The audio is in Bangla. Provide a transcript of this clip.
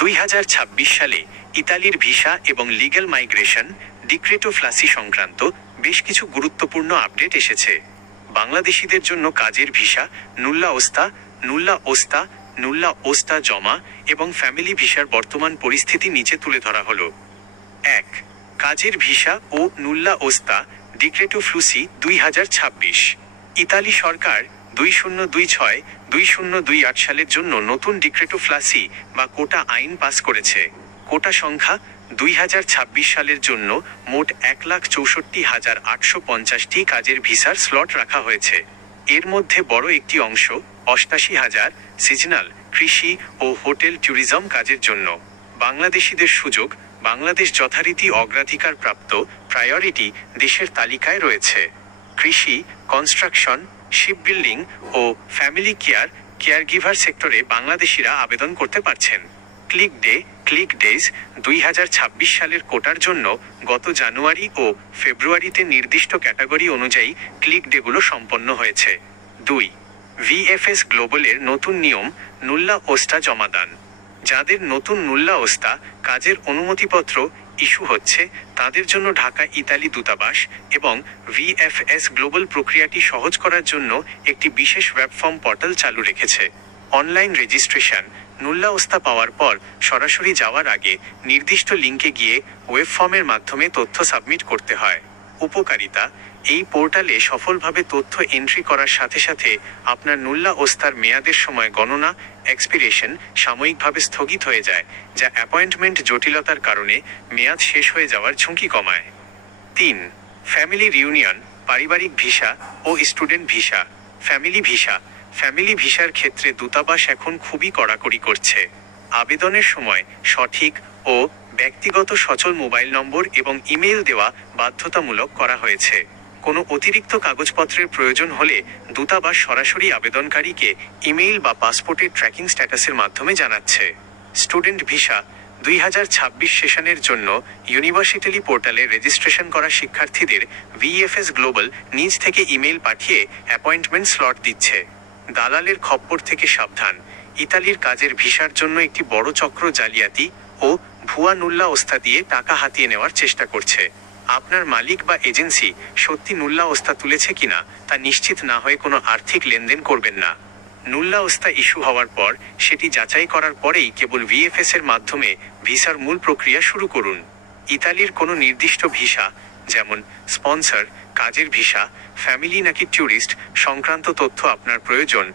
2026 সালে ইতালির ভিসা এবং লিগ্যাল মাইগ্রেশন ডিক্রেটো ফ্লাসি সংক্রান্ত বেশ কিছু গুরুত্বপূর্ণ আপডেট এসেছে। বাংলাদেশিদের জন্য কাজের ভিসা, নুল্লা ওস্তা জমা এবং ফ্যামিলি ভিসার বর্তমান পরিস্থিতি নিচে তুলে ধরা হলো। 1. কাজের ভিসা ও নুল্লা ওস্তা ডিক্রেটো ফ্লুসি 2026। ইতালি সরকার 2026-2028 সালের জন্য নতুন ডিক্রেটো ফ্লাসি বা কোটা আইন পাস করেছে। কোটা সংখ্যা 2026 সালের জন্য মোট 1,64,850টি কাজের ভিসার স্লট রাখা হয়েছে। এর মধ্যে বড় একটি অংশ 88,000 সিজনাল, কৃষি ও হোটেল ট্যুরিজম কাজের জন্য। বাংলাদেশিদের সুযোগ, বাংলাদেশ যথারীতি অগ্রাধিকার প্রাপ্ত প্রায়োরিটি দেশের তালিকায় রয়েছে। কৃষি, কনস্ট্রাকশন, শিপবিল্ডিং ও ফ্যামিলি কেয়ারগিভার সেক্টরে বাংলাদেশিরা আবেদন করতে পারছেন। ক্লিক ডেজ 2026 সালের কোটার জন্য গত জানুয়ারি ও ফেব্রুয়ারিতে নির্দিষ্ট ক্যাটাগরি অনুযায়ী ক্লিক ডেগুলো সম্পন্ন হয়েছে। 2. ভিএফএস গ্লোবালের নতুন নিয়ম নুল্লা ওস্তা জমাদান। যাদের নতুন নুল্লা ওস্তা কাজের অনুমতিপত্র ইস্যু হচ্ছে তাদের জন্য ঢাকা ইতালি দূতাবাস এবং ভিএফএস গ্লোবাল প্রক্রিয়াটি সহজ করার জন্য একটি বিশেষ ওয়েবফর্ম পোর্টাল চালু রেখেছে। অনলাইন রেজিস্ট্রেশন, নুল্লা ওস্তা পাওয়ার পর সরাসরি যাওয়ার আগে নির্দিষ্ট লিঙ্কে গিয়ে ওয়েব ফর্মের মাধ্যমে তথ্য সাবমিট করতে হয়। উপকারিতা, এই পোর্টালে সফলভাবে তথ্য এন্ট্রি করার সাথে সাথে আপনার নুল্লা ওস্তার মেয়াদের সময় গণনা এক্সপিরেশন সাময়িকভাবে স্থগিত হয়ে যায়, যা অ্যাপয়েন্টমেন্ট জটিলতার কারণে মেয়াদ শেষ হয়ে যাওয়ার ঝুঁকি কমায়। 3. ফ্যামিলি রিউনিয়ন, পারিবারিক ভিসা ও স্টুডেন্ট ভিসা। ফ্যামিলি ভিসার ক্ষেত্রে দূতাবাস এখন খুবই কড়াকড়ি করছে। আবেদনের সময় সঠিক ও ব্যক্তিগত সচল মোবাইল নম্বর এবং ইমেইল দেওয়া বাধ্যতামূলক করা হয়েছে। কোনো অতিরিক্ত কাগজপত্রের প্রয়োজন হলে দূতাবাস সরাসরি আবেদনকারীকে ইমেইল বা পাসপোর্টের ট্র্যাকিং স্ট্যাটাসের মাধ্যমে জানাচ্ছে। স্টুডেন্ট ভিসা 2026 সেশনের জন্য ইউনিভার্সিটি পোর্টালে রেজিস্ট্রেশন করা শিক্ষার্থীদের ভিএফএস গ্লোবাল নিজ থেকে ইমেইল পাঠিয়ে অ্যাপয়েন্টমেন্ট স্লট দিচ্ছে। দালালের খপ্পর থেকে সাবধান, ইতালির কাজের ভিসার জন্য একটি বড় চক্র জালিয়াতি ও ভুয়া নুল্লা ওস্তা দিয়ে টাকা হাতিয়ে নেওয়ার চেষ্টা করছে। আপনার মালিক বা এজেন্সি সত্যি নুল্লা ওস্তা তুলেছে কিনা তা নিশ্চিত না হয়ে কোনো আর্থিক লেনদেন করবেন না। নুল্লা ওস্তা ইস্যু হওয়ার পর সেটি যাচাই করার পরেই কেবল ভিএফএস এর মাধ্যমে ভিসার মূল প্রক্রিয়া শুরু করুন। ইতালির কোনো নির্দিষ্ট ভিসা, যেমন স্পন্সর, কাজের ভিসা, ফ্যামিলি নাকি ট্যুরিস্ট সংক্রান্ত তথ্য আপনার প্রয়োজন